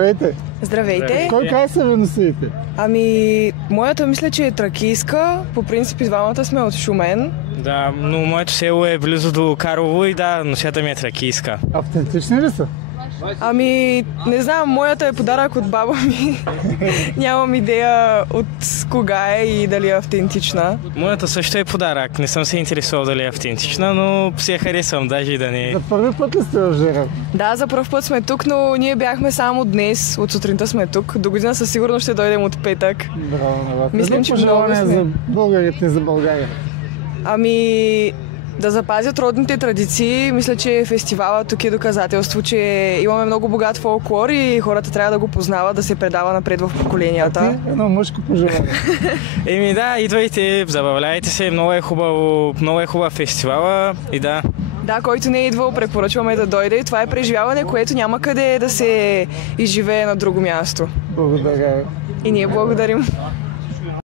Здравейте! Здравейте! Кой кай се ви носите? Ами, моята мисля, че е тракийска. По принцип, двамата сме от Шумен. Да, но моето село е близо до Карлово и да, носята ми е тракийска. Автентични ли са? Ами, не знам, моята е подарък от баба ми. Нямам идея от кога е и дали е автентична. Моята също е подарък. Не съм се интересувал дали е автентична, но си я харесвам, даже и да не е. За първи път ли сте в Жирен? Да, за първ път сме тук, но ние бяхме само днес. От сутринта сме тук. До година със сигурност ще дойдем от петък. Браво на вас. Мислим, че много пожелание сме. за българите и за България. Ами, да запазят родните традиции. Мисля, че фестивалът тук е доказателство, че имаме много богат фолклор и хората трябва да го познават, да се предава напред в поколенията. Едно мъжко пожелание. Еми да, идвайте, забавляйте се, много е хубав фестивала и да. Да, който не е идвал, препоръчваме да дойде. Това е преживяване, което няма къде да се изживее на друго място. Благодаря. И ние благодарим.